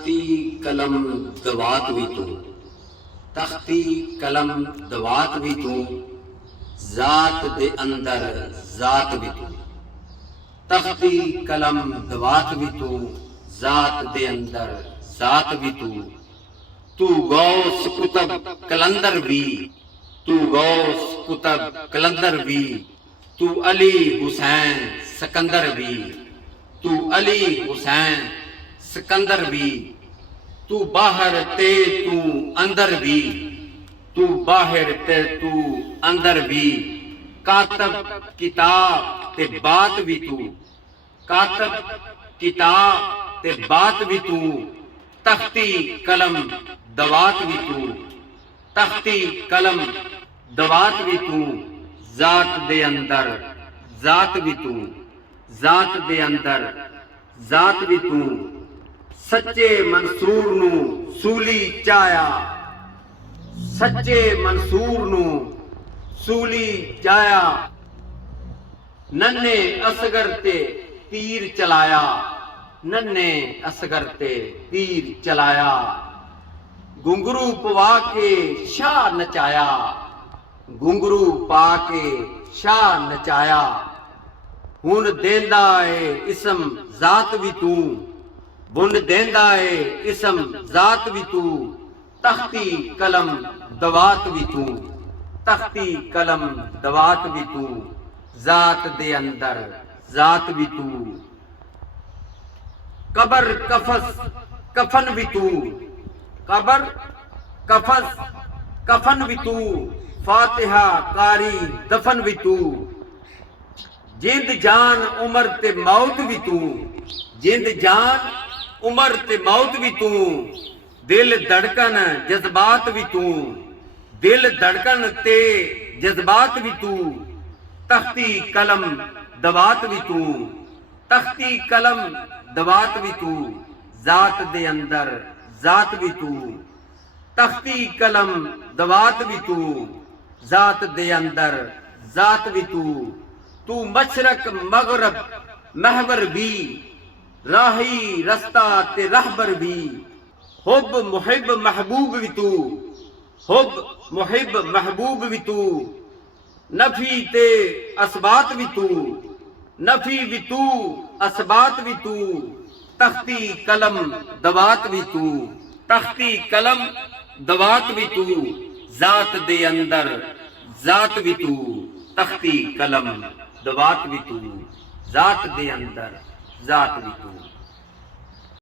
तख्ती कलम दवात भी तू, तख्ती कलम दवात भी तू, जात दे अंदर जात भी तू। तख्ती कलम दवात भी तू, जात दे अंदर जात भी तू। तू गौस कुतब कलंदर भी, तू गौस कुतब कलंदर भी। तू अली हुसैन सिकंदर भी, तू अली हुसैन सिकंदर भी। तू बाहर ते तू अंदर भी, तू बाहर ते तू अंदर भी। कातब किताब ते बात भी तू, कातब किताब ते बात भी तू। तख्ती कलम दवात भी तू, तख्ती कलम दवात भी तू। जात दे अंदर जात भी तू, जात दे अंदर जात भी तू। सच्चे मंसूर नू सूली चाया, सच्चे मंसूर नू सूली चाया। नन्हे असगर ते तीर चलाया, नन्हे असगर ते तीर चलाया। घुंघरू पवा के शाह नचाया, घुंघरू पा के शाह नचाया। हुन देंदा है इसम जात भी तू, बुन देंदा है इसम जात भी तू। तख्ती कलम दवात भी तू, तख्ती कलम दवात भी तू। जात दे अंदर जात भी तू। कबर कफस कफन भी तू, कबर कफस कफन भी तू। फातिहा कारी दफन भी तू। जिंद जान उमर ते मौत भी तू, जिंद जान उमर ते मौत भी तू। दिल धड़कन जज्बात भी तू, दिल धड़कन ते जज्बात भी तू। तख्ती कलम दवात भी तू, तख्ती कलम दवात भी तू। जात दे अंदर जात भी तू, तख्ती कलम दवात भी तू। जात दे अंदर जात भी तू। तू मशरक मगरब महवर भी, राही रस्ता ते रहबर भी। हुब मुहिब महबूब भी तू, हुब मुहिब महबूब भी तू। नफी ते असबात भी तू, नफी भी तू असबात भी तू। तख्ती कलम दवात भी तू, तख्ती कलम दवात भी तू। जात दे अंदर जात भी तू, तख्ती कलम दवात भी तू। जात दे अंदर जात भी तू।